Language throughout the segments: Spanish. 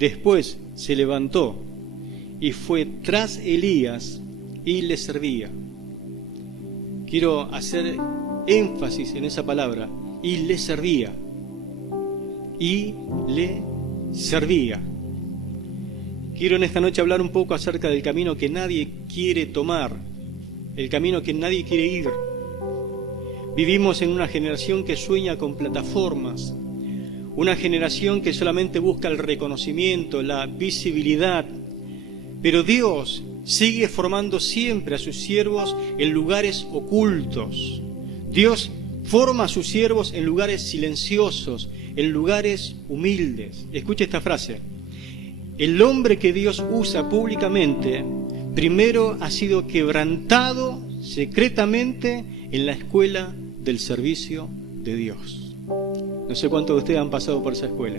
Después se levantó y fue tras Elías y le servía. Quiero hacer énfasis en esa palabra, y le servía. Y le servía. Quiero en esta noche hablar un poco acerca del camino que nadie quiere tomar, el camino que nadie quiere ir. Vivimos en una generación que sueña con plataformas, una generación que solamente busca el reconocimiento, la visibilidad, pero Dios sigue formando siempre a sus siervos en lugares ocultos. Dios forma a sus siervos en lugares silenciosos, en lugares humildes. Escuche esta frase. El hombre que Dios usa públicamente, primero ha sido quebrantado secretamente en la escuela del servicio de Dios. No sé cuántos de ustedes han pasado por esa escuela,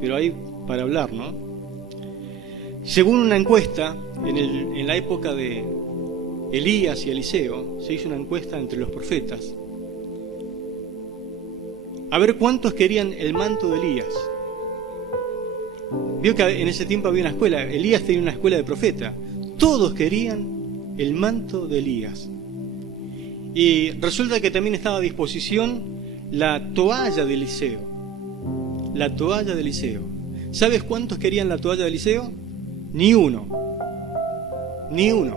pero hay para hablar, ¿no? Según una encuesta, en la época de Elías y Eliseo, se hizo una encuesta entre los profetas. A ver cuántos querían el manto de Elías. Vio que en ese tiempo había una escuela, Elías tenía una escuela de profeta. Todos querían el manto de Elías. Y resulta que también estaba a disposición la toalla de Eliseo. La toalla de Eliseo. ¿Sabes cuántos querían la toalla de Eliseo? Ni uno. Ni uno.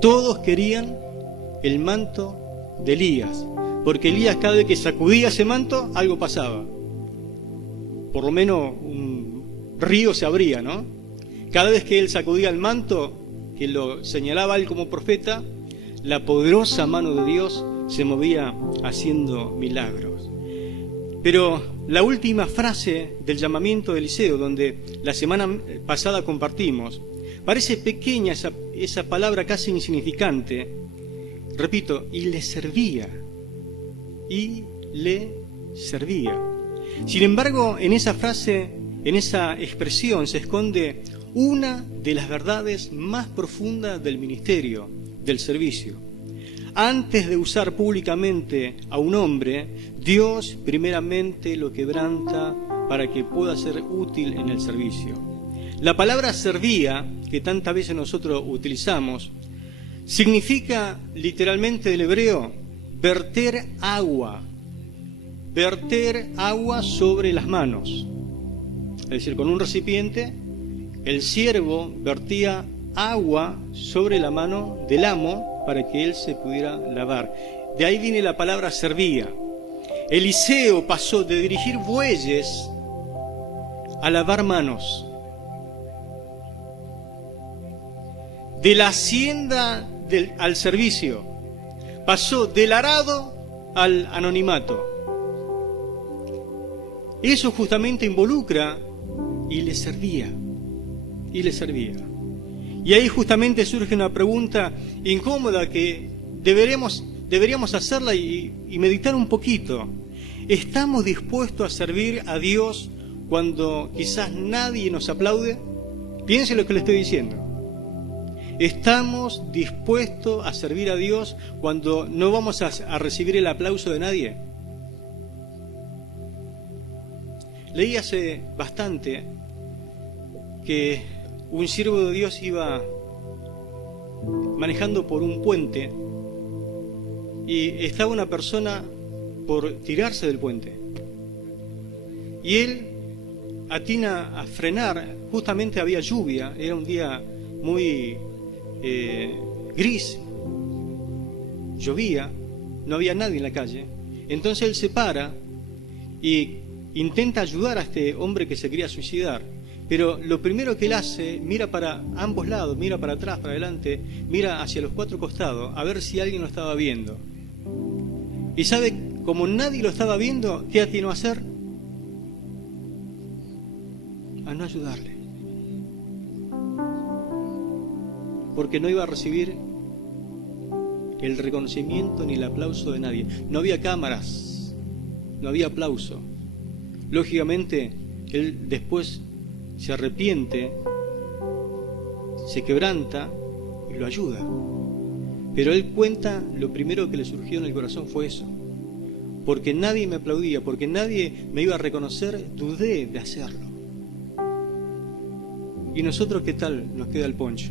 Todos querían el manto de Elías. Porque Elías, cada vez que sacudía ese manto, algo pasaba. Por lo menos un río se abría, ¿no? Cada vez que él sacudía el manto, que lo señalaba él como profeta, la poderosa mano de Dios se movía haciendo milagros. Pero la última frase del llamamiento de Eliseo, donde la semana pasada compartimos, parece pequeña esa palabra casi insignificante. Repito, y le servía. Y le servía. Sin embargo, en esa frase, en esa expresión, se esconde una de las verdades más profundas del ministerio, del servicio. Antes de usar públicamente a un hombre, Dios primeramente lo quebranta para que pueda ser útil en el servicio. La palabra servía, que tantas veces nosotros utilizamos, significa literalmente del hebreo verter agua sobre las manos. Es decir, con un recipiente, el siervo vertía agua sobre la mano del amo para que él se pudiera lavar. De ahí viene la palabra servía. Eliseo pasó de dirigir bueyes a lavar manos. De la hacienda al servicio. Pasó del arado al anonimato. Eso justamente involucra y le servía. Y le servía. Y ahí justamente surge una pregunta incómoda que deberíamos hacerla y meditar un poquito. ¿Estamos dispuestos a servir a Dios cuando quizás nadie nos aplaude? Piense lo que le estoy diciendo. ¿Estamos dispuestos a servir a Dios cuando no vamos a recibir el aplauso de nadie? Leí hace bastante que un siervo de Dios iba manejando por un puente y estaba una persona por tirarse del puente. Y él atina a frenar, justamente había lluvia, era un día muy gris, llovía, no había nadie en la calle. Entonces él se para y intenta ayudar a este hombre que se quería suicidar. Pero lo primero que él hace, mira para ambos lados, mira para atrás, para adelante, mira hacia los cuatro costados, a ver si alguien lo estaba viendo. Y sabe, como nadie lo estaba viendo, ¿qué atinó a hacer? A no ayudarle. Porque no iba a recibir el reconocimiento ni el aplauso de nadie. No había cámaras, no había aplauso. Lógicamente, él después se arrepiente, se quebranta y lo ayuda. Pero él cuenta, lo primero que le surgió en el corazón fue eso. Porque nadie me aplaudía, porque nadie me iba a reconocer, dudé de hacerlo. ¿Y nosotros qué tal nos queda el poncho?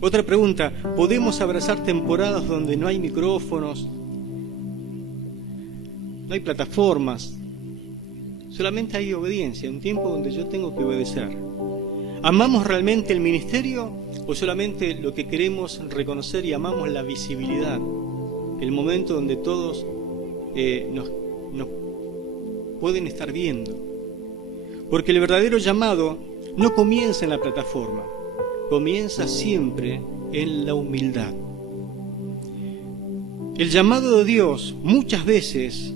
Otra pregunta, ¿podemos abrazar temporadas donde no hay micrófonos, no hay plataformas? Solamente hay obediencia, un tiempo donde yo tengo que obedecer. ¿Amamos realmente el ministerio o solamente lo que queremos reconocer y amamos la visibilidad? El momento donde todos nos pueden estar viendo. Porque el verdadero llamado no comienza en la plataforma, comienza siempre en la humildad. El llamado de Dios muchas veces,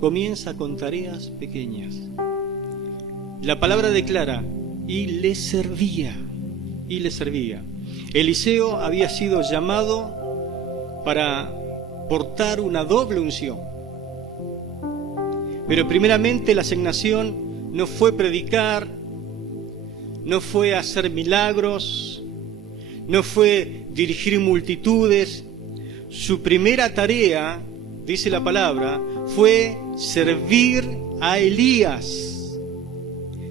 comienza con tareas pequeñas. La palabra declara, y le servía. Eliseo había sido llamado para portar una doble unción. Pero primeramente la asignación no fue predicar, no fue hacer milagros, no fue dirigir multitudes. Su primera tarea, dice la palabra, fue servir a Elías.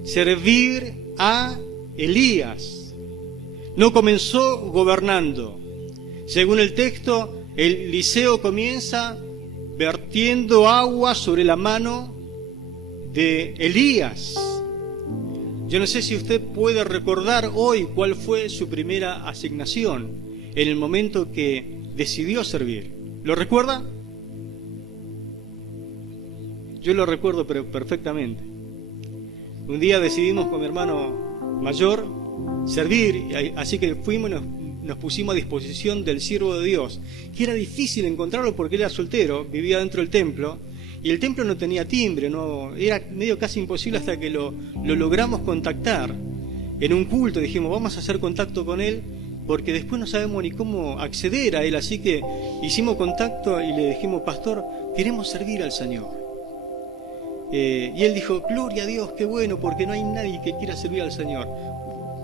Servir a Elías. No comenzó gobernando. Según el texto, Eliseo comienza vertiendo agua sobre la mano de Elías. Yo no sé si usted puede recordar hoy cuál fue su primera asignación en el momento que decidió servir. ¿Lo recuerda? Yo lo recuerdo perfectamente. Un día decidimos con mi hermano mayor servir, así que fuimos y nos pusimos a disposición del siervo de Dios, que era difícil encontrarlo porque él era soltero, vivía dentro del templo, y el templo no tenía timbre, era medio casi imposible hasta que lo logramos contactar. En un culto dijimos, vamos a hacer contacto con él, porque después no sabemos ni cómo acceder a él, así que hicimos contacto y le dijimos, pastor, queremos servir al Señor. Y él dijo, gloria a Dios, qué bueno, porque no hay nadie que quiera servir al Señor.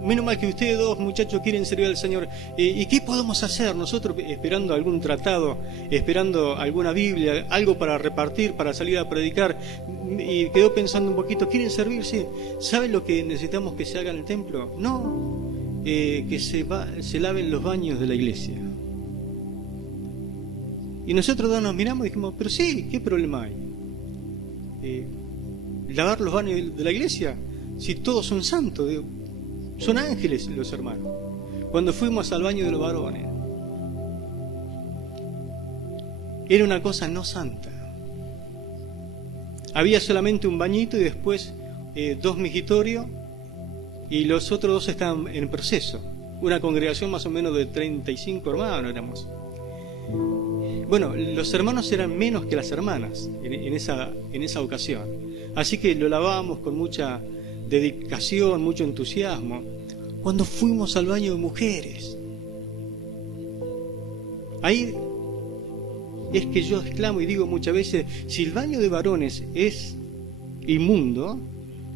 Menos mal que ustedes dos muchachos quieren servir al Señor. ¿Y qué podemos hacer nosotros esperando algún tratado, esperando alguna Biblia, algo para repartir, para salir a predicar? Y quedó pensando un poquito, ¿quieren servirse? ¿Saben lo que necesitamos que se haga en el templo? No, que se laven los baños de la iglesia. Y nosotros dos nos miramos y dijimos, pero sí, ¿qué problema hay? Lavar los baños de la iglesia, si todos son santos, son ángeles los hermanos. Cuando fuimos al baño de los varones, era una cosa no santa. Había solamente un bañito y después 2 mijitorios, y los otros 2 estaban en proceso. Una congregación más o menos de 35 hermanos éramos. Bueno, los hermanos eran menos que las hermanas en esa ocasión. Así que lo lavábamos con mucha dedicación, mucho entusiasmo. Cuando fuimos al baño de mujeres, ahí es que yo exclamo y digo muchas veces, si el baño de varones es inmundo,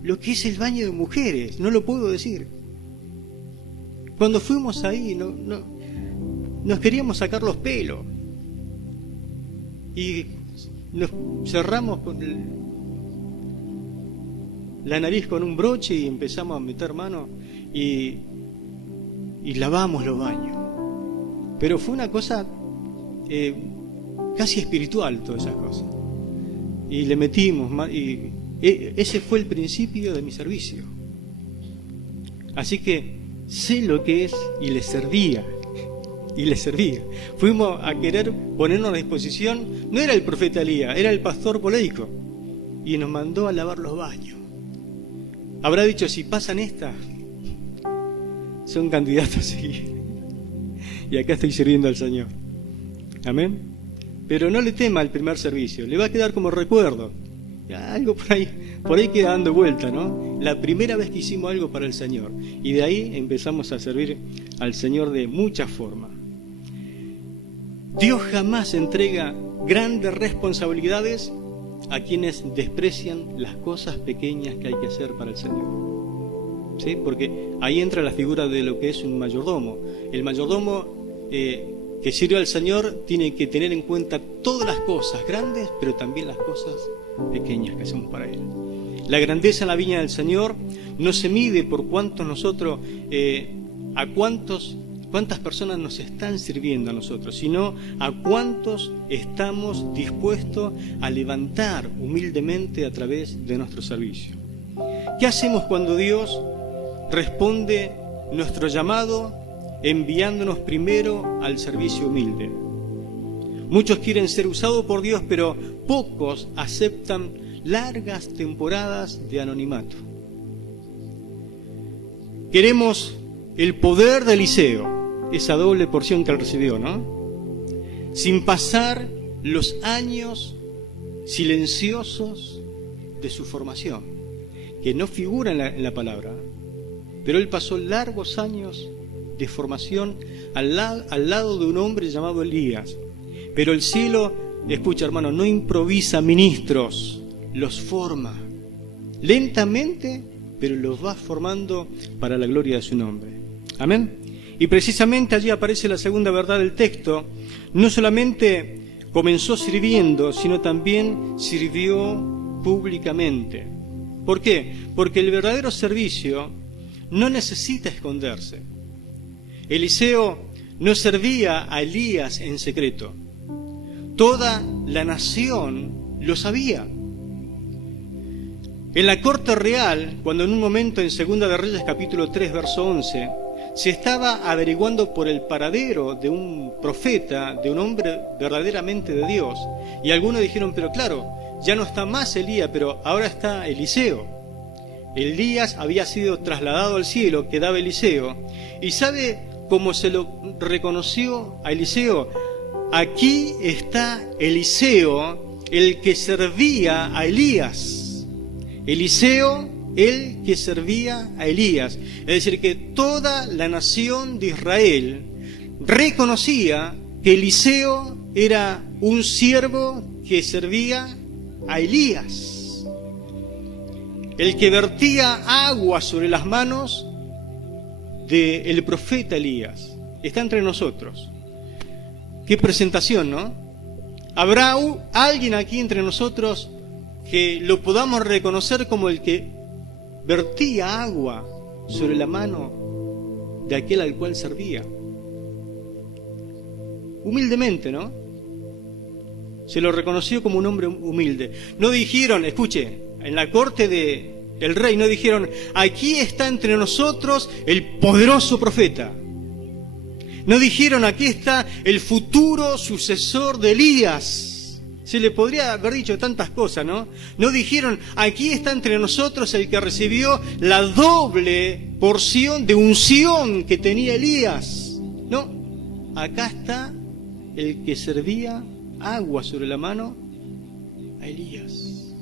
lo que es el baño de mujeres, no lo puedo decir. Cuando fuimos ahí, nos queríamos sacar los pelos. Y nos cerramos con la nariz con un broche y empezamos a meter mano y lavamos los baños. Pero fue una cosa casi espiritual, todas esas cosas. Y le metimos, y ese fue el principio de mi servicio. Así que sé lo que es y le servía. Fuimos a querer ponernos a disposición, no era el profeta Elías, era el pastor Poleico, y nos mandó a lavar los baños. Habrá dicho, si pasan estas, son candidatos a seguir. Y acá estoy sirviendo al Señor. Amén. Pero no le tema el primer servicio, le va a quedar como recuerdo. Algo por ahí queda dando vuelta, ¿no? La primera vez que hicimos algo para el Señor. Y de ahí empezamos a servir al Señor de muchas formas. Dios jamás entrega grandes responsabilidades a quienes desprecian las cosas pequeñas que hay que hacer para el Señor. ¿Sí? Porque ahí entra la figura de lo que es un mayordomo. El mayordomo que sirve al Señor tiene que tener en cuenta todas las cosas grandes, pero también las cosas pequeñas que hacemos para Él. La grandeza en la viña del Señor no se mide por cuántos nosotros, cuántas personas nos están sirviendo a nosotros, sino a cuántos estamos dispuestos a levantar humildemente a través de nuestro servicio. ¿Qué hacemos cuando Dios responde nuestro llamado enviándonos primero al servicio humilde? Muchos quieren ser usados por Dios, pero pocos aceptan largas temporadas de anonimato. Queremos el poder de Eliseo, esa doble porción que él recibió, ¿no? Sin pasar los años silenciosos de su formación, que no figura en la palabra, pero él pasó largos años de formación al lado de un hombre llamado Elías. Pero el cielo, escucha hermano, no improvisa ministros, los forma lentamente, pero los va formando para la gloria de su nombre. Amén. Y precisamente allí aparece la segunda verdad del texto. No solamente comenzó sirviendo, sino también sirvió públicamente. ¿Por qué? Porque el verdadero servicio no necesita esconderse. Eliseo no servía a Elías en secreto. Toda la nación lo sabía. En la corte real, cuando en un momento en 2 de Reyes capítulo 3, verso 11, se estaba averiguando por el paradero de un profeta, de un hombre verdaderamente de Dios, y algunos dijeron, pero claro, ya no está más Elías, pero ahora está Eliseo. Elías había sido trasladado al cielo, quedaba Eliseo, y ¿sabe cómo se lo reconoció a Eliseo? Aquí está Eliseo, el que servía a Elías. Eliseo, el que servía a Elías. Es decir, que toda la nación de Israel reconocía que Eliseo era un siervo que servía a Elías, el que vertía agua sobre las manos del profeta Elías. Está entre nosotros. Qué presentación, ¿no? ¿Habrá alguien aquí entre nosotros que lo podamos reconocer como el que vertía agua sobre la mano de aquel al cual servía? Humildemente, ¿no? Se lo reconoció como un hombre humilde. No dijeron, escuche, en la corte del rey no dijeron, aquí está entre nosotros el poderoso profeta. No dijeron, aquí está el futuro sucesor de Elías. Se le podría haber dicho tantas cosas, ¿no? No dijeron, aquí está entre nosotros el que recibió la doble porción de unción que tenía Elías. No, acá está el que servía agua sobre la mano a Elías.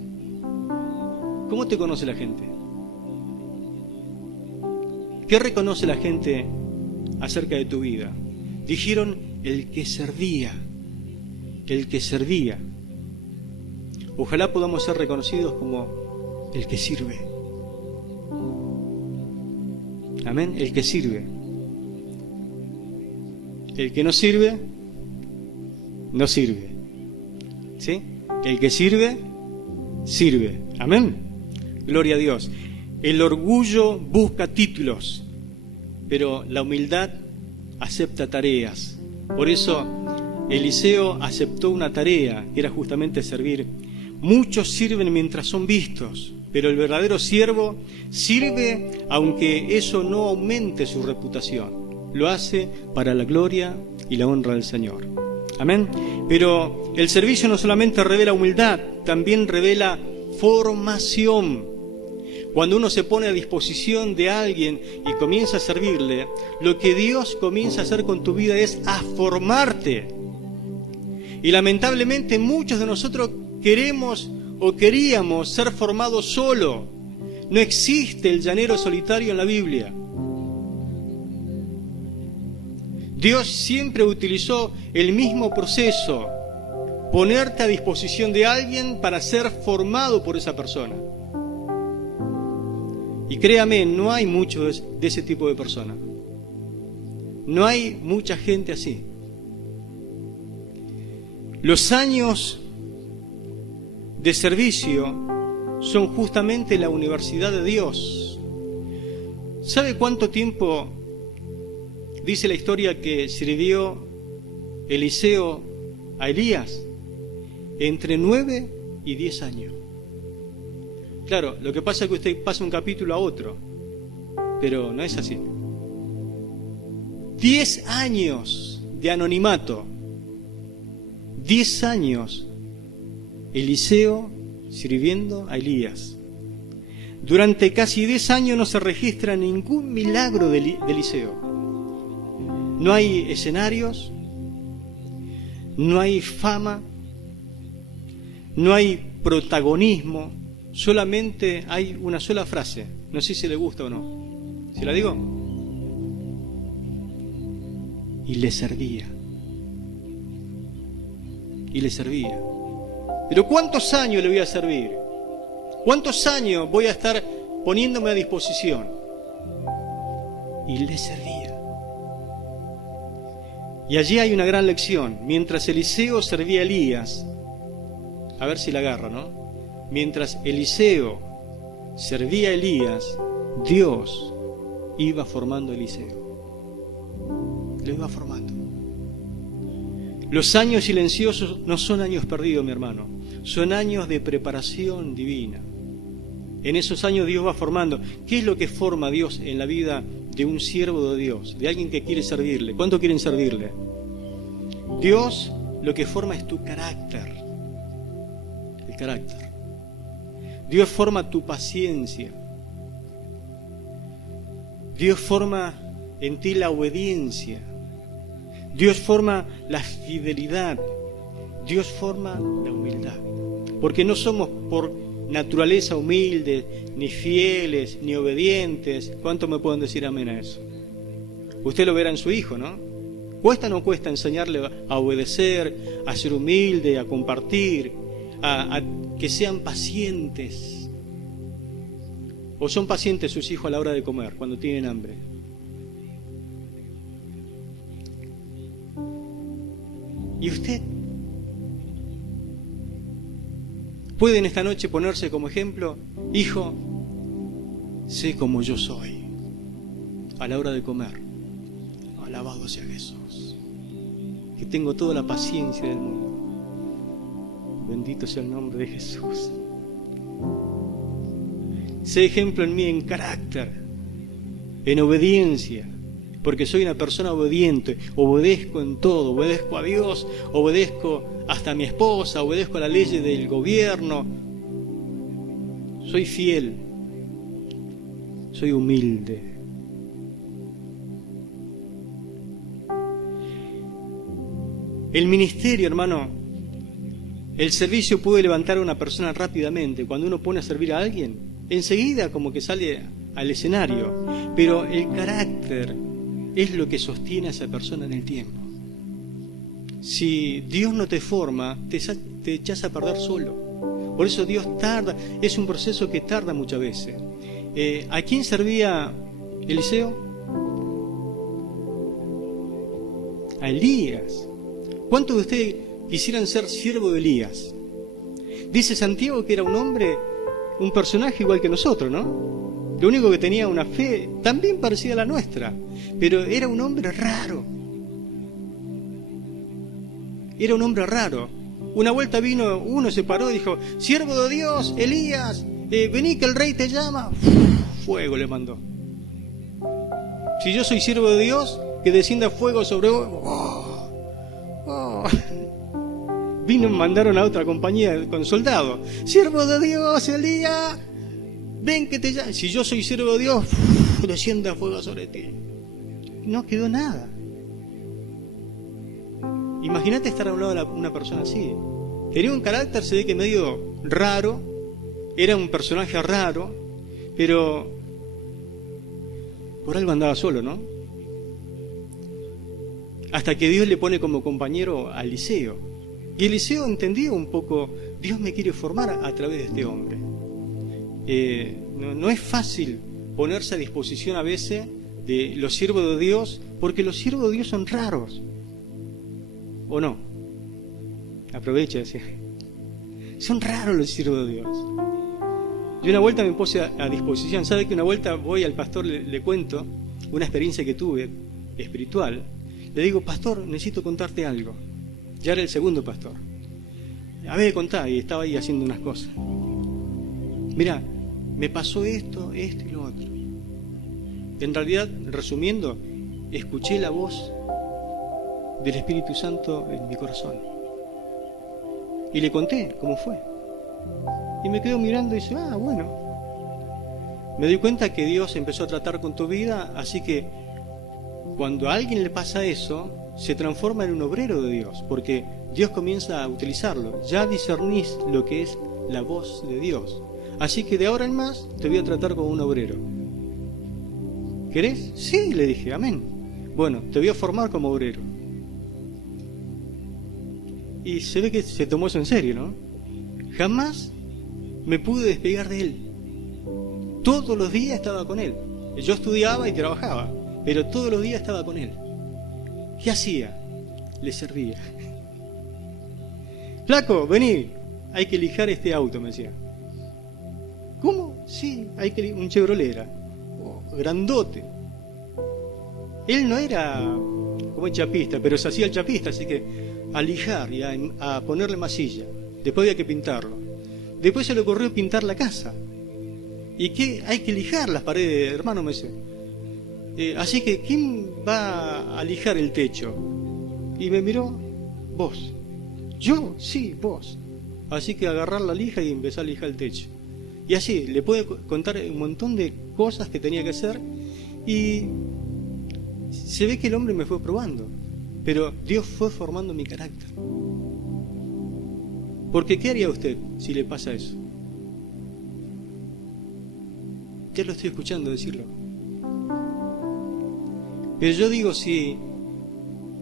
¿Cómo te conoce la gente? ¿Qué reconoce la gente acerca de tu vida? Dijeron, el que servía, el que servía. Ojalá podamos ser reconocidos como el que sirve. Amén, el que sirve. El que no sirve, no sirve. ¿Sí? El que sirve, sirve. Amén. Gloria a Dios. El orgullo busca títulos, pero la humildad acepta tareas. Por eso Eliseo aceptó una tarea, que era justamente servir. Muchos sirven mientras son vistos, pero el verdadero siervo sirve aunque eso no aumente su reputación. Lo hace para la gloria y la honra del Señor. Amén. Pero el servicio no solamente revela humildad, también revela formación. Cuando uno se pone a disposición de alguien y comienza a servirle, lo que Dios comienza a hacer con tu vida es a formarte. Y lamentablemente muchos de nosotros queremos o queríamos ser formados solo. No existe el llanero solitario en la Biblia. Dios siempre utilizó el mismo proceso, ponerte a disposición de alguien para ser formado por esa persona. Y créame, no hay muchos de ese tipo de personas. No hay mucha gente así. Los años de servicio son justamente la universidad de Dios. ¿Sabe cuánto tiempo dice la historia que sirvió Eliseo a Elías? Entre 9 y 10 años. Claro, lo que pasa es que usted pasa un capítulo a otro, pero no es así. 10 años de anonimato. 10 años Eliseo sirviendo a Elías. Durante casi 10 años no se registra ningún milagro de Eliseo. No hay escenarios, no hay fama, no hay protagonismo, solamente hay una sola frase. No sé si le gusta o no. ¿Se la digo? Y le servía. Y le servía. Pero ¿cuántos años le voy a servir? ¿Cuántos años voy a estar poniéndome a disposición? Y le servía. Y allí hay una gran lección. Mientras Eliseo servía a Elías, a ver si la agarra, ¿no? Mientras Eliseo servía a Elías, Dios iba formando a Eliseo. Lo iba formando. Los años silenciosos no son años perdidos, mi hermano. Son años de preparación divina. En esos años Dios va formando. ¿Qué es lo que forma Dios en la vida de un siervo de Dios? De alguien que quiere servirle. ¿Cuánto quieren servirle? Dios lo que forma es tu carácter. El carácter. Dios forma tu paciencia. Dios forma en ti la obediencia. Dios forma la fidelidad. Dios forma la humildad. Porque no somos por naturaleza humildes, ni fieles, ni obedientes. ¿Cuánto me pueden decir amén a eso? Usted lo verá en su hijo, ¿no? ¿Cuesta o no cuesta enseñarle a obedecer, a ser humilde, a compartir, a que sean pacientes? ¿O son pacientes sus hijos a la hora de comer, cuando tienen hambre? ¿Y usted? ¿Puede en esta noche ponerse como ejemplo? Hijo, sé como yo soy a la hora de comer. Alabado sea Jesús. Que tengo toda la paciencia del mundo. Bendito sea el nombre de Jesús. Sé ejemplo en mí en carácter, en obediencia. Porque soy una persona obediente, obedezco en todo, obedezco a Dios, obedezco hasta a mi esposa, obedezco a las leyes del gobierno. Soy fiel, soy humilde. El ministerio, hermano, el servicio puede levantar a una persona rápidamente. Cuando uno pone a servir a alguien, enseguida como que sale al escenario. Pero el carácter es lo que sostiene a esa persona en el tiempo. Si Dios no te forma, te echas a perder solo. Por eso Dios tarda, es un proceso que tarda muchas veces. ¿A quién servía Eliseo? A Elías. ¿Cuántos de ustedes quisieran ser siervo de Elías? Dice Santiago que era un hombre, un personaje igual que nosotros, ¿no? Lo único que tenía una fe también parecida a la nuestra, pero era un hombre raro. Era un hombre raro. Una vuelta vino, uno se paró y dijo: siervo de Dios, Elías, vení que el rey te llama. Fuego le mandó. Si yo soy siervo de Dios, que descienda fuego sobre vos. Vino, mandaron a otra compañía con soldados. Siervo de Dios, Elías, ven que te llama. Si yo soy siervo de Dios, descienda fuego sobre ti. No quedó nada. Imagínate estar al lado de una persona así. Tenía un carácter, se ve que medio raro, era un personaje raro, pero por algo andaba solo, ¿no? Hasta que Dios le pone como compañero a Eliseo. Y Eliseo entendió un poco, Dios me quiere formar a través de este hombre. No es fácil ponerse a disposición a veces de los siervos de Dios, porque los siervos de Dios son raros. ¿O no? Aprovecha, decía. Son raros los siervos de Dios. Y una vuelta me puse a disposición. ¿Sabe que una vuelta voy al pastor, le cuento una experiencia que tuve espiritual? Le digo, pastor, necesito contarte algo. Ya era el segundo pastor. A ver, contá. Y estaba ahí haciendo unas cosas. Mira, me pasó esto y lo otro. En realidad, resumiendo, escuché la voz del Espíritu Santo en mi corazón. Y le conté cómo fue. Y me quedo mirando y dice, bueno. Me doy cuenta que Dios empezó a tratar con tu vida, así que cuando a alguien le pasa eso, se transforma en un obrero de Dios, porque Dios comienza a utilizarlo. Ya discernís lo que es la voz de Dios. Así que de ahora en más te voy a tratar como un obrero. ¿Querés? Sí, le dije, amén. Bueno, te voy a formar como obrero. Y se ve que se tomó eso en serio, ¿no? Jamás me pude despegar de él. Todos los días estaba con él. Yo estudiaba y trabajaba, pero todos los días estaba con él. ¿Qué hacía? Le servía. Flaco, vení, hay que lijar este auto, me decía. ¿Cómo? Sí, hay que un Chevrolet era. Grandote. Él no era como el chapista, pero se hacía el chapista, así que a lijar y a ponerle masilla. Después había que pintarlo. Después se le ocurrió pintar la casa. ¿Y qué? Hay que lijar las paredes, hermano, me dice. Así que, ¿quién va a lijar el techo? Y me miró, vos. ¿Yo? Sí, vos. Así que agarrar la lija y empezar a lijar el techo. Y así, le pude contar un montón de cosas que tenía que hacer. Y se ve que el hombre me fue probando. Pero Dios fue formando mi carácter. Porque ¿qué haría usted si le pasa eso? Ya lo estoy escuchando decirlo. Pero yo digo, si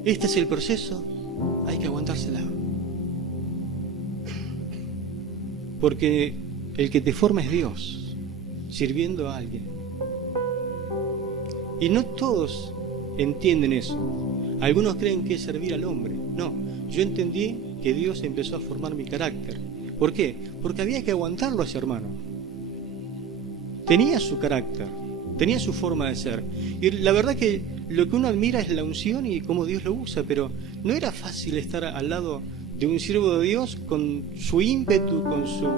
este es el proceso, hay que aguantársela. Porque el que te forma es Dios, sirviendo a alguien. Y no todos entienden eso. Algunos creen que es servir al hombre. No, yo entendí que Dios empezó a formar mi carácter. ¿Por qué? Porque había que aguantarlo a ese hermano. Tenía su carácter, tenía su forma de ser. Y la verdad que lo que uno admira es la unción y cómo Dios lo usa, pero no era fácil estar al lado de un siervo de Dios con su ímpetu, con su...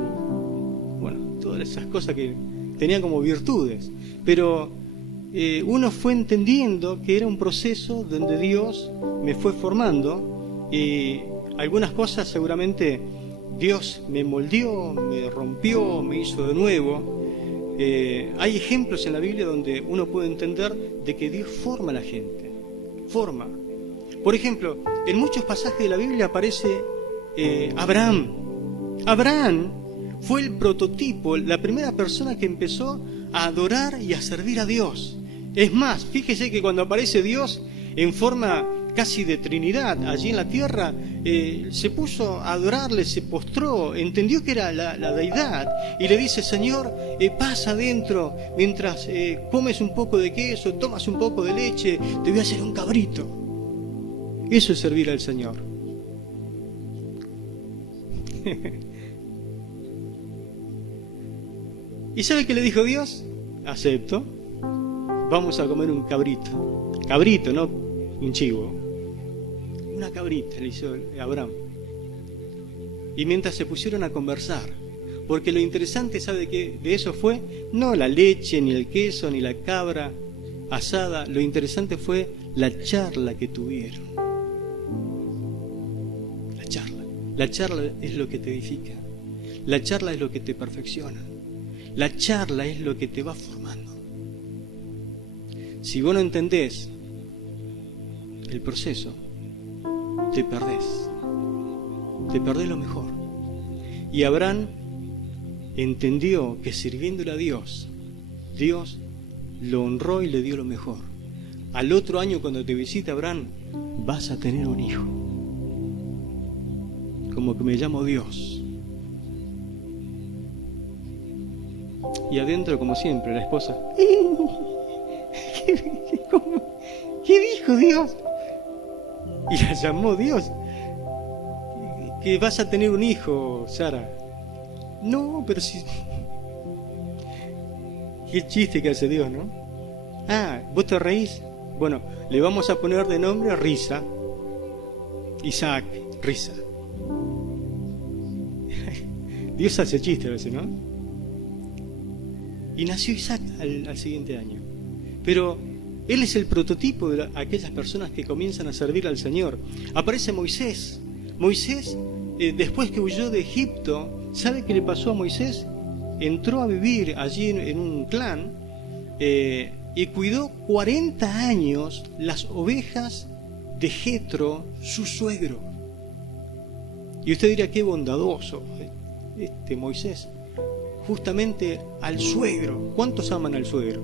bueno, todas esas cosas que tenían como virtudes. Pero uno fue entendiendo que era un proceso donde Dios me fue formando y algunas cosas seguramente Dios me moldeó, me rompió, me hizo de nuevo. Hay ejemplos en la Biblia donde uno puede entender de que Dios forma a la gente, forma. Por ejemplo, en muchos pasajes de la Biblia aparece Abraham. Abraham fue el prototipo, la primera persona que empezó a adorar y a servir a Dios. Es más, fíjese que cuando aparece Dios en forma casi de Trinidad allí en la tierra, se puso a adorarle, se postró, entendió que era la deidad y le dice, Señor, pasa adentro mientras comes un poco de queso, tomas un poco de leche, te voy a hacer un cabrito. Eso es servir al Señor. ¿Y sabe qué le dijo Dios? Acepto. Vamos a comer un cabrito. Cabrito, no un chivo. Una cabrita le hizo Abraham. Y mientras se pusieron a conversar, porque lo interesante, ¿sabe qué? De eso fue no la leche, ni el queso, ni la cabra asada. Lo interesante fue la charla que tuvieron. La charla. La charla es lo que te edifica. La charla es lo que te perfecciona. La charla es lo que te va formando. Si vos no entendés el proceso, te perdés lo mejor. Y Abraham entendió que sirviéndole a Dios, Dios lo honró y le dio lo mejor. Al otro año, cuando te visite Abraham, vas a tener un hijo. Como que me llamo Dios. Y adentro, como siempre, la esposa, ¿qué dijo Dios? Y la llamó Dios. que vas a tener un hijo, Sara. No, pero si... Qué chiste que hace Dios, ¿no? Ah, ¿vos te reís? Bueno, le vamos a poner de nombre Risa. Isaac, Risa. Dios hace chiste a veces, ¿no? Y nació Isaac al siguiente año. Pero él es el prototipo de aquellas personas que comienzan a servir al Señor. Aparece Moisés. Moisés, después que huyó de Egipto, ¿sabe qué le pasó a Moisés? Entró a vivir allí en un clan y cuidó 40 años las ovejas de Jetro, su suegro. Y usted dirá, qué bondadoso este Moisés. Justamente al suegro. ¿Cuántos aman al suegro?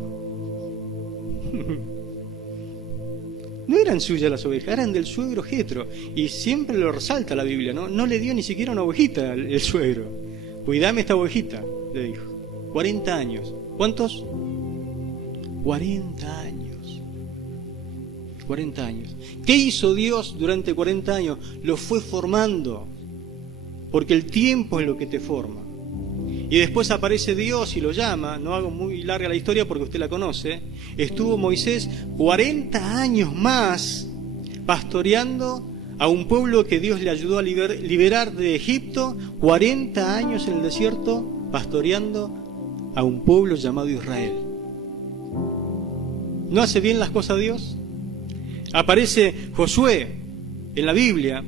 No eran suyas las ovejas, eran del suegro Jetro. Y siempre lo resalta la Biblia, ¿no? No le dio ni siquiera una ovejita el suegro. Cuidame esta ovejita, le dijo. 40 años. ¿Cuántos? 40 años. 40 años. ¿Qué hizo Dios durante 40 años? Lo fue formando. Porque el tiempo es lo que te forma. Y después aparece Dios y lo llama. No hago muy larga la historia porque usted la conoce. Estuvo Moisés 40 años más pastoreando a un pueblo que Dios le ayudó a liberar de Egipto. 40 años en el desierto pastoreando a un pueblo llamado Israel. ¿No hace bien las cosas Dios? Aparece Josué en la Biblia.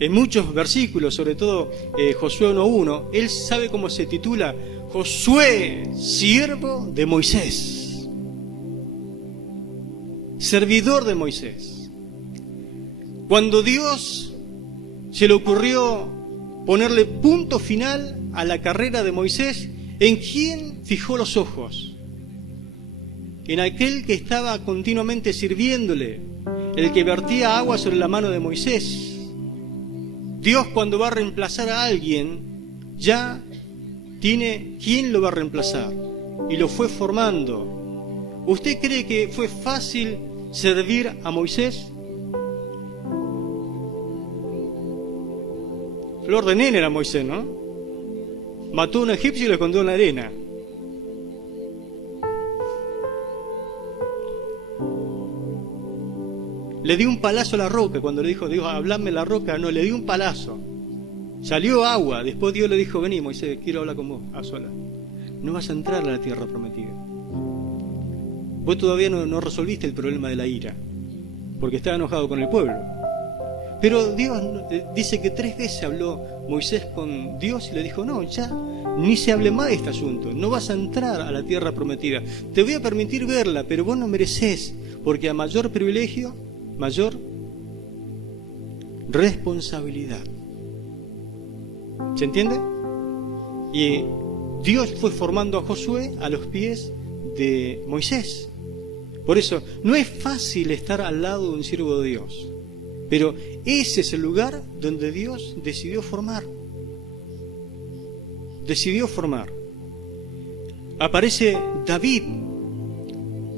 En muchos versículos, sobre todo Josué 1:1, él sabe cómo se titula: Josué, siervo de Moisés, servidor de Moisés. Cuando Dios se le ocurrió ponerle punto final a la carrera de Moisés, ¿en quién fijó los ojos? En aquel que estaba continuamente sirviéndole, el que vertía agua sobre la mano de Moisés. Dios, cuando va a reemplazar a alguien, ya tiene quién lo va a reemplazar y lo fue formando. ¿Usted cree que fue fácil servir a Moisés? Flor de nene era Moisés, ¿no? Mató a un egipcio y lo escondió en la arena. Le dio un palazo a la roca cuando le dijo Dios, hablame la roca. No, le dio un palazo. Salió agua. Después Dios le dijo, vení Moisés, quiero hablar con vos a solas. No vas a entrar a la tierra prometida. Vos todavía no resolviste el problema de la ira, porque estaba enojado con el pueblo. Pero Dios dice que 3 veces habló Moisés con Dios y le dijo, no, ya ni se hable más de este asunto. No vas a entrar a la tierra prometida. Te voy a permitir verla, pero vos no merecés, porque a mayor privilegio, mayor responsabilidad. ¿Se entiende? Y Dios fue formando a Josué a los pies de Moisés. Por eso, no es fácil estar al lado de un siervo de Dios, pero ese es el lugar donde Dios decidió formar. Decidió formar. Aparece David.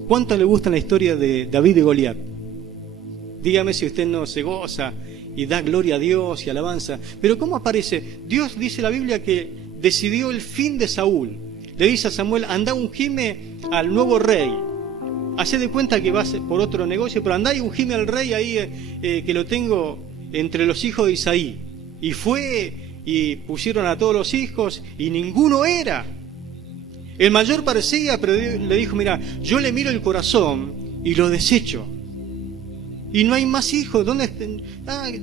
¿Cuánto le gusta la historia de David y Goliat? Dígame si usted no se goza y da gloria a Dios y alabanza. Pero ¿cómo aparece? Dios dice en la Biblia que decidió el fin de Saúl. Le dice a Samuel, andá ungime al nuevo rey. Hacé de cuenta que vas por otro negocio, pero andá y ungime al rey ahí, que lo tengo entre los hijos de Isaí. Y fue y pusieron a todos los hijos y ninguno era. El mayor parecía, pero le dijo, mira, yo le miro el corazón y lo desecho. Y no hay más hijos. ¿Dónde están?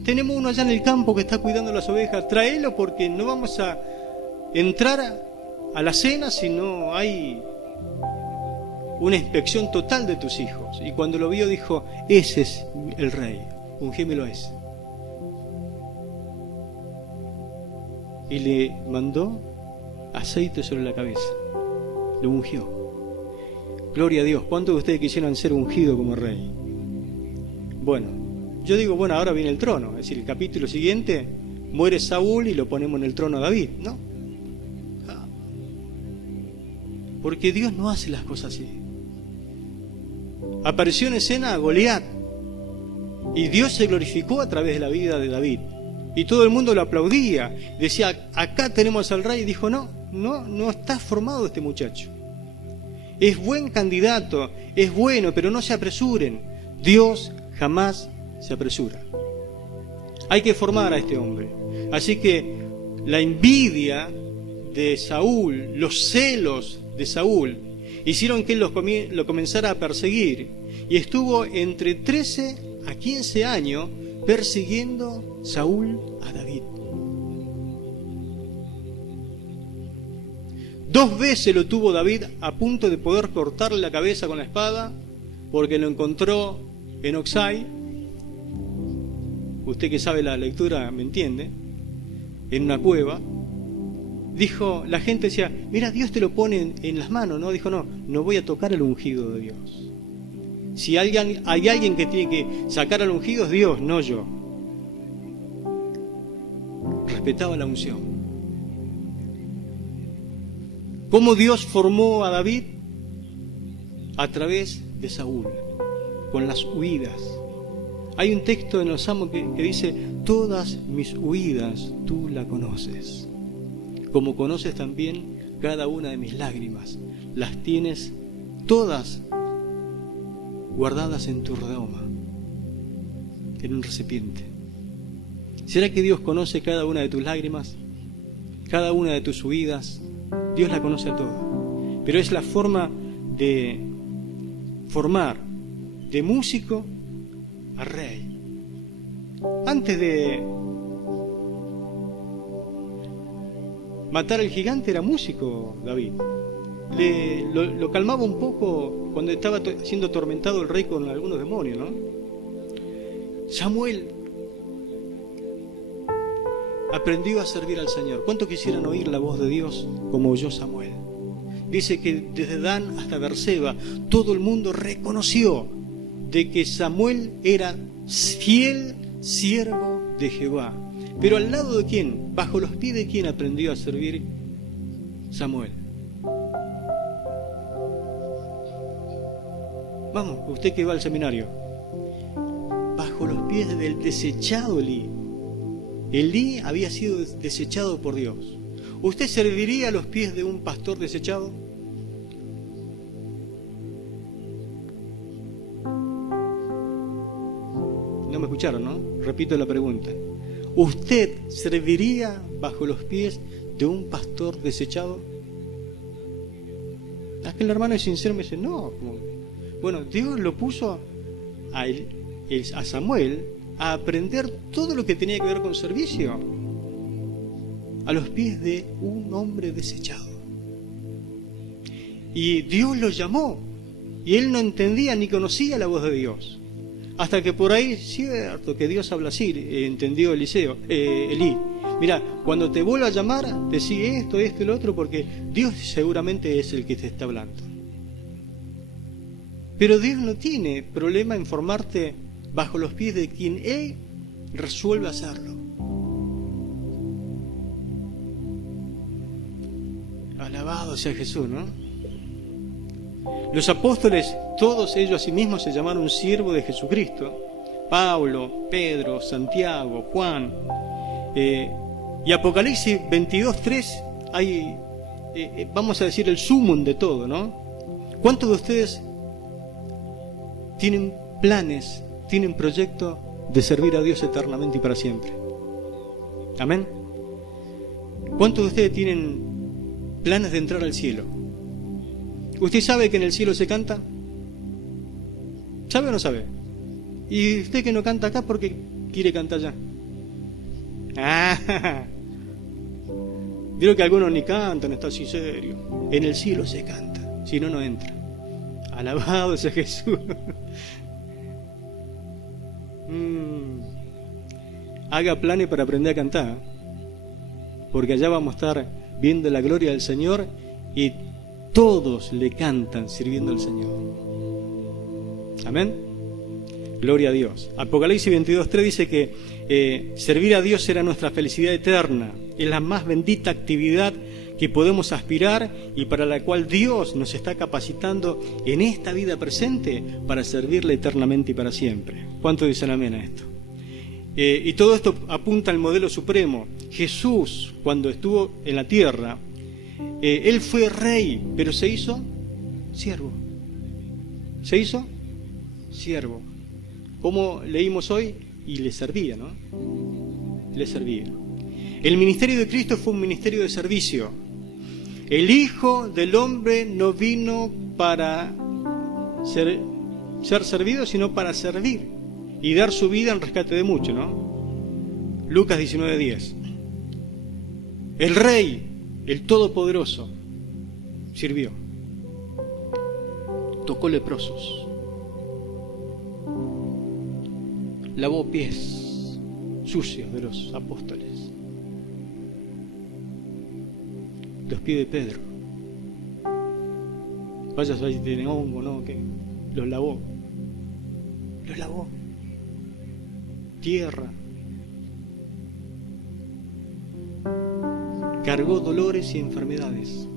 Tenemos uno allá en el campo que está cuidando las ovejas. Tráelo porque no vamos a entrar a la cena si no hay una inspección total de tus hijos. Y cuando lo vio dijo, ese es el rey, ungímelo a ese. Y le mandó aceite sobre la cabeza, lo ungió. Gloria a Dios. ¿Cuántos de ustedes quisieran ser ungidos como rey? Bueno, yo digo, bueno, ahora viene el trono. Es decir, el capítulo siguiente, muere Saúl y lo ponemos en el trono a David, ¿no? Porque Dios no hace las cosas así. Apareció en escena a Goliat y Dios se glorificó a través de la vida de David. Y todo el mundo lo aplaudía. Decía, acá tenemos al rey. Y dijo, no está formado este muchacho. Es buen candidato, es bueno, pero no se apresuren. Dios jamás se apresura. Hay que formar a este hombre. Así que la envidia de Saúl, los celos de Saúl, hicieron que él lo comenzara a perseguir. Y estuvo entre 13 a 15 años persiguiendo Saúl a David. 2 veces lo tuvo David a punto de poder cortarle la cabeza con la espada, porque lo encontró en Oxai. Usted que sabe la lectura me entiende. En una cueva. Dijo, la gente decía, mira, Dios te lo pone en las manos, ¿no? Dijo, no voy a tocar el ungido de Dios. Si hay alguien que tiene que sacar al ungido es Dios, no yo. Respetaba la unción. ¿Cómo Dios formó a David? A través de Saúl, con las huidas. Hay un texto en los Salmos que dice, todas mis huidas tú la conoces, como conoces también cada una de mis lágrimas, las tienes todas guardadas en tu redoma, en un recipiente. ¿Será que Dios conoce cada una de tus lágrimas, cada una de tus huidas? Dios la conoce a todas, pero es la forma de formar de músico a rey. Antes de matar al gigante era músico David. Lo calmaba un poco cuando estaba siendo atormentado el rey con algunos demonios, ¿no? Samuel aprendió a servir al Señor. ¿Cuánto quisieran oír la voz de Dios como oyó Samuel? Dice que desde Dan hasta Berseba todo el mundo reconoció de que Samuel era fiel siervo de Jehová. Pero ¿al lado de quién? ¿Bajo los pies de quién aprendió a servir Samuel? Vamos, usted que va al seminario. Bajo los pies del desechado Elí. Elí había sido desechado por Dios. ¿Usted serviría a los pies de un pastor desechado? No me escucharon, ¿no? Repito la pregunta. ¿Usted serviría bajo los pies de un pastor desechado? Aquel hermano es sincero, me dice, no. Bueno, Dios lo puso a Samuel a aprender todo lo que tenía que ver con servicio a los pies de un hombre desechado. Y Dios lo llamó y él no entendía ni conocía la voz de Dios. Hasta que por ahí, cierto que Dios habla así, entendió Elí. Mira, cuando te vuelva a llamar, decí esto y lo otro, porque Dios seguramente es el que te está hablando. Pero Dios no tiene problema en formarte bajo los pies de quien Él resuelve hacerlo. Alabado sea Jesús, ¿no? Los apóstoles, todos ellos a sí mismos se llamaron siervos de Jesucristo. Pablo, Pedro, Santiago, Juan. Y Apocalipsis 22:3 hay, vamos a decir, el sumum de todo, ¿no? ¿Cuántos de ustedes tienen planes, tienen proyectos de servir a Dios eternamente y para siempre? Amén. ¿Cuántos de ustedes tienen planes de entrar al cielo? ¿Usted sabe que en el cielo se canta? ¿Sabe o no sabe? ¿Y usted que no canta acá porque quiere cantar allá? Digo que algunos ni cantan, está así serio. En el cielo se canta, si no, no entra. Alabado sea Jesús. Haga planes para aprender a cantar, porque allá vamos a estar viendo la gloria del Señor y todos le cantan sirviendo al Señor. Amén. Gloria a Dios. Apocalipsis 22:3 dice que servir a Dios será nuestra felicidad eterna. Es la más bendita actividad que podemos aspirar y para la cual Dios nos está capacitando en esta vida presente para servirle eternamente y para siempre. ¿Cuánto dicen amén a esto? Y todo esto apunta al modelo supremo. Jesús, cuando estuvo en la tierra, Él fue rey, pero se hizo siervo. Se hizo siervo. Como leímos hoy, y le servía, ¿no? Le servía. El ministerio de Cristo fue un ministerio de servicio. El Hijo del Hombre no vino para ser servido, sino para servir y dar su vida en rescate de muchos, ¿no? Lucas 19:10. El Rey, el Todopoderoso, sirvió. Tocó leprosos. Lavó pies sucios de los apóstoles. Los pies de Pedro. Vaya si tiene hongo, ¿no? Que los lavó. Los lavó. Tierra. Cargó dolores y enfermedades.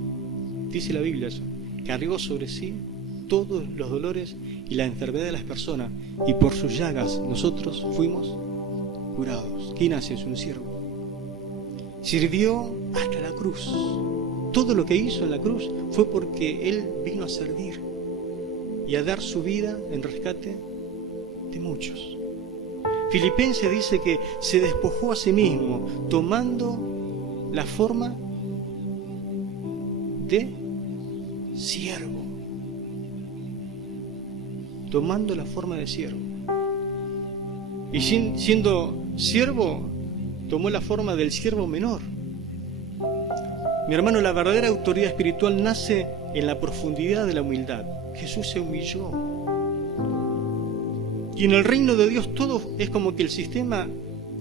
Dice la Biblia eso. Cargó sobre sí todos los dolores y la enfermedad de las personas. Y por sus llagas nosotros fuimos curados. ¿Quién hace eso? Un siervo. Sirvió hasta la cruz. Todo lo que hizo en la cruz fue porque Él vino a servir y a dar su vida en rescate de muchos. Filipenses dice que se despojó a sí mismo, tomando la forma de siervo. Tomando la forma de siervo. Y siendo siervo, tomó la forma del siervo menor. Mi hermano, la verdadera autoridad espiritual nace en la profundidad de la humildad. Jesús se humilló. Y en el reino de Dios todo es como que el sistema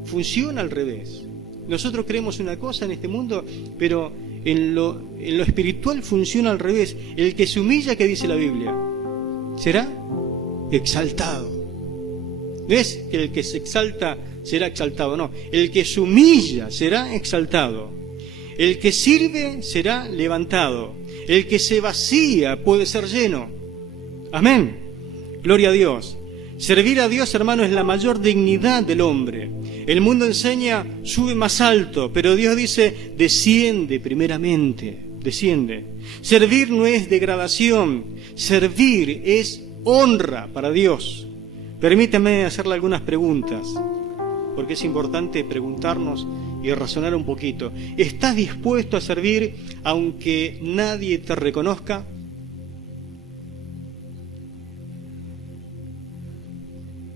funciona al revés. Nosotros creemos una cosa en este mundo, pero en lo espiritual funciona al revés. El que se humilla, ¿qué dice la Biblia? Será exaltado. No es que el que se exalta será exaltado, no. El que se humilla será exaltado. El que sirve será levantado. El que se vacía puede ser lleno. Amén. Gloria a Dios. Servir a Dios, hermano, es la mayor dignidad del hombre. El mundo enseña, sube más alto, pero Dios dice, desciende primeramente. Desciende. Servir no es degradación. Servir es honra para Dios. Permítame hacerle algunas preguntas, porque es importante preguntarnos y razonar un poquito. ¿Estás dispuesto a servir aunque nadie te reconozca?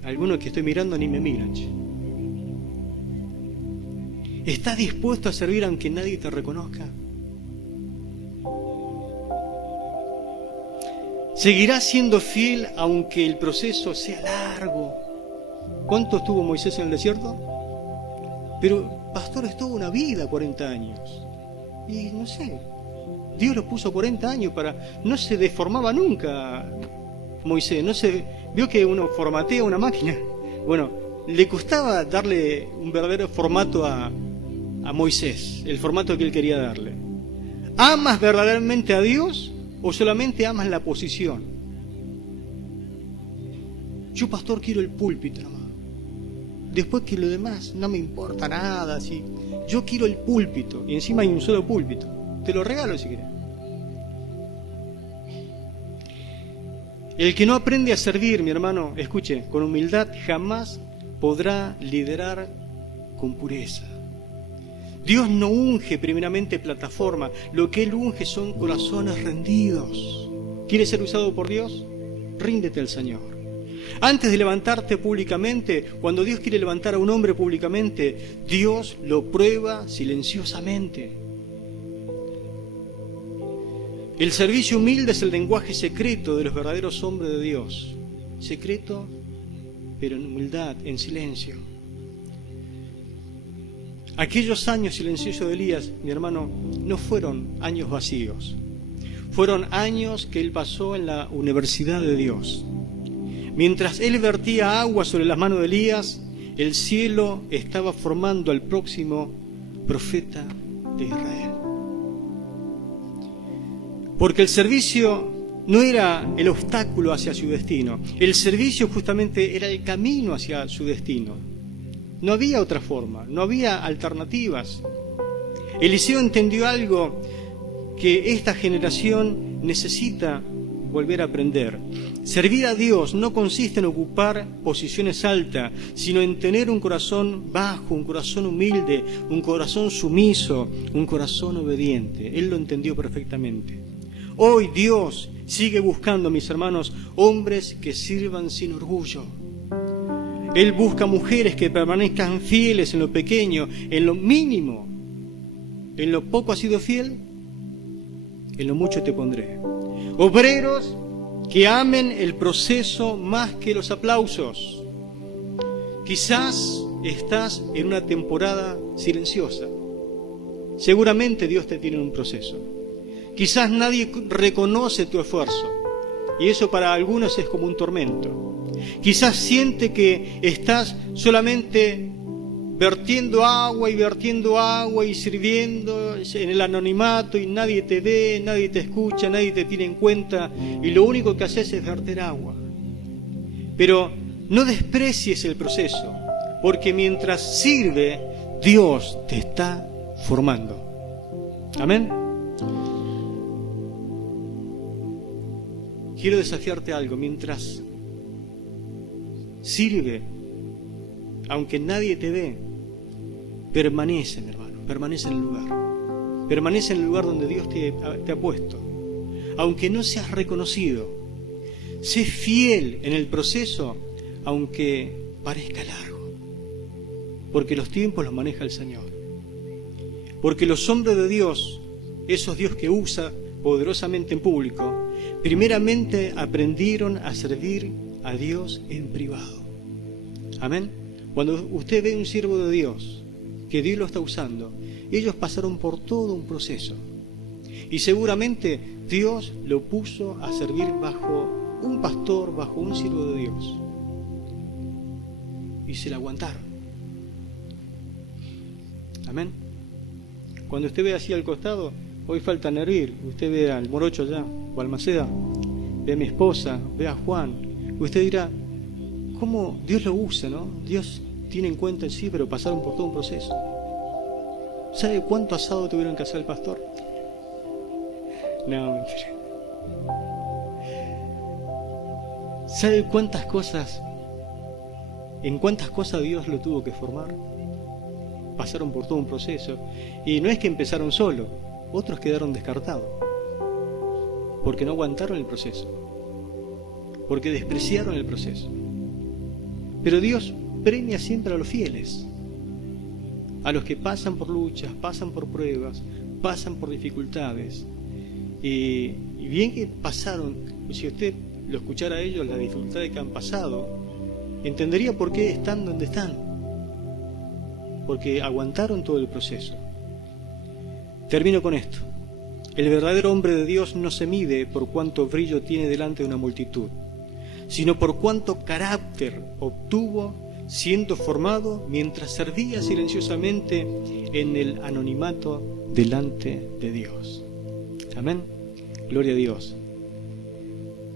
Algunos que estoy mirando ni me miran. ¿Estás dispuesto a servir aunque nadie te reconozca? ¿Seguirás siendo fiel aunque el proceso sea largo? ¿Cuánto estuvo Moisés en el desierto? Pero, pastor, estuvo una vida, 40 años. Y no sé, Dios lo puso 40 años para... No se deformaba nunca Moisés, no se... ¿Vio que uno formatea una máquina? Bueno, le costaba darle un verdadero formato a Moisés, el formato que él quería darle. ¿Amas verdaderamente a Dios o solamente amas la posición? Yo, pastor, quiero el púlpito nomás. Después que lo demás no me importa nada, ¿sí? Yo quiero el púlpito, y encima hay un solo púlpito. Te lo regalo si quieres. El que no aprende a servir, mi hermano, escuche, con humildad jamás podrá liderar con pureza. Dios no unge primeramente plataforma, lo que Él unge son corazones rendidos. ¿Quieres ser usado por Dios? Ríndete al Señor. Antes de levantarte públicamente, cuando Dios quiere levantar a un hombre públicamente, Dios lo prueba silenciosamente. El servicio humilde es el lenguaje secreto de los verdaderos hombres de Dios. Secreto, pero en humildad, en silencio. Aquellos años silenciosos de Elías, mi hermano, no fueron años vacíos. Fueron años que él pasó en la universidad de Dios. Mientras él vertía agua sobre las manos de Elías, el cielo estaba formando al próximo profeta de Israel. Porque el servicio no era el obstáculo hacia su destino. El servicio justamente era el camino hacia su destino. No había otra forma, no había alternativas. Eliseo entendió algo que esta generación necesita volver a aprender. Servir a Dios no consiste en ocupar posiciones altas, sino en tener un corazón bajo, un corazón humilde, un corazón sumiso, un corazón obediente. Él lo entendió perfectamente. Hoy Dios sigue buscando, mis hermanos, hombres que sirvan sin orgullo. Él busca mujeres que permanezcan fieles en lo pequeño, en lo mínimo. En lo poco has sido fiel, en lo mucho te pondré. Obreros que amen el proceso más que los aplausos. Quizás estás en una temporada silenciosa. Seguramente Dios te tiene en un proceso. Quizás nadie reconoce tu esfuerzo y eso para algunos es como un tormento. Quizás siente que estás solamente vertiendo agua y sirviendo en el anonimato y nadie te ve, nadie te escucha, nadie te tiene en cuenta y lo único que haces es verter agua. Pero no desprecies el proceso, porque mientras sirve, Dios te está formando. Amén. Quiero desafiarte a algo. Mientras sirve, aunque nadie te ve, permanece, mi hermano, permanece en el lugar. Permanece en el lugar donde Dios te ha puesto. Aunque no seas reconocido, sé fiel en el proceso, aunque parezca largo. Porque los tiempos los maneja el Señor. Porque los hombres de Dios, esos Dios que usa poderosamente en público, primeramente aprendieron a servir a Dios en privado. Amén. Cuando usted ve un siervo de Dios, que Dios lo está usando, ellos pasaron por todo un proceso. Y seguramente Dios lo puso a servir bajo un pastor, bajo un siervo de Dios. Y se la aguantaron. Amén. Cuando usted ve así al costado, hoy falta Nervir, usted ve al Morocho allá, o al Maceda, ve a mi esposa, ve a Juan, usted dirá, ¿cómo Dios lo usa, no? Dios tiene en cuenta, sí, pero pasaron por todo un proceso. ¿Sabe cuánto asado tuvieron que hacer el pastor? No, mentira. ¿Sabe cuántas cosas, en cuántas cosas Dios lo tuvo que formar? Pasaron por todo un proceso. Y no es que empezaron solo, otros quedaron descartados. Porque no aguantaron el proceso. Porque despreciaron el proceso. Pero Dios premia siempre a los fieles. A los que pasan por luchas, pasan por pruebas, pasan por dificultades. Y bien que pasaron, si usted lo escuchara a ellos, las dificultades que han pasado, entendería por qué están donde están. Porque aguantaron todo el proceso. Termino con esto. El verdadero hombre de Dios no se mide por cuánto brillo tiene delante de una multitud, sino por cuánto carácter obtuvo siendo formado mientras servía silenciosamente en el anonimato delante de Dios. Amén. Gloria a Dios.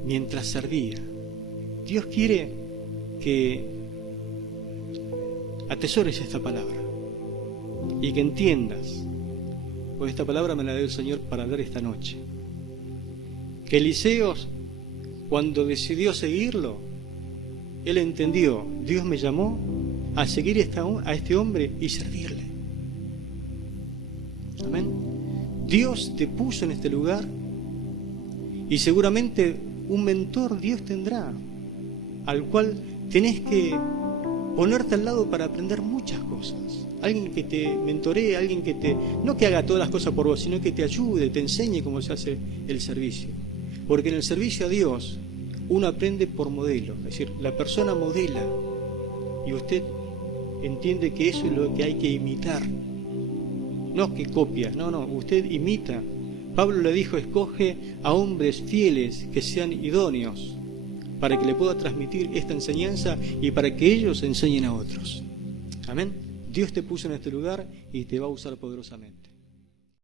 Mientras servía. Dios quiere que atesores esta palabra y que entiendas, pues esta palabra me la dio el Señor para dar esta noche, que Eliseo, cuando decidió seguirlo, él entendió, Dios me llamó a seguir a este hombre y servirle. Amén. Dios te puso en este lugar y seguramente un mentor Dios tendrá, al cual tenés que ponerte al lado para aprender muchas cosas. Alguien que te mentoree, alguien que no que haga todas las cosas por vos, sino que te ayude, te enseñe cómo se hace el servicio. Porque en el servicio a Dios uno aprende por modelo, es decir, la persona modela y usted entiende que eso es lo que hay que imitar. No que copia, no, usted imita. Pablo le dijo, escoge a hombres fieles que sean idóneos para que le pueda transmitir esta enseñanza y para que ellos enseñen a otros. Amén. Dios te puso en este lugar y te va a usar poderosamente.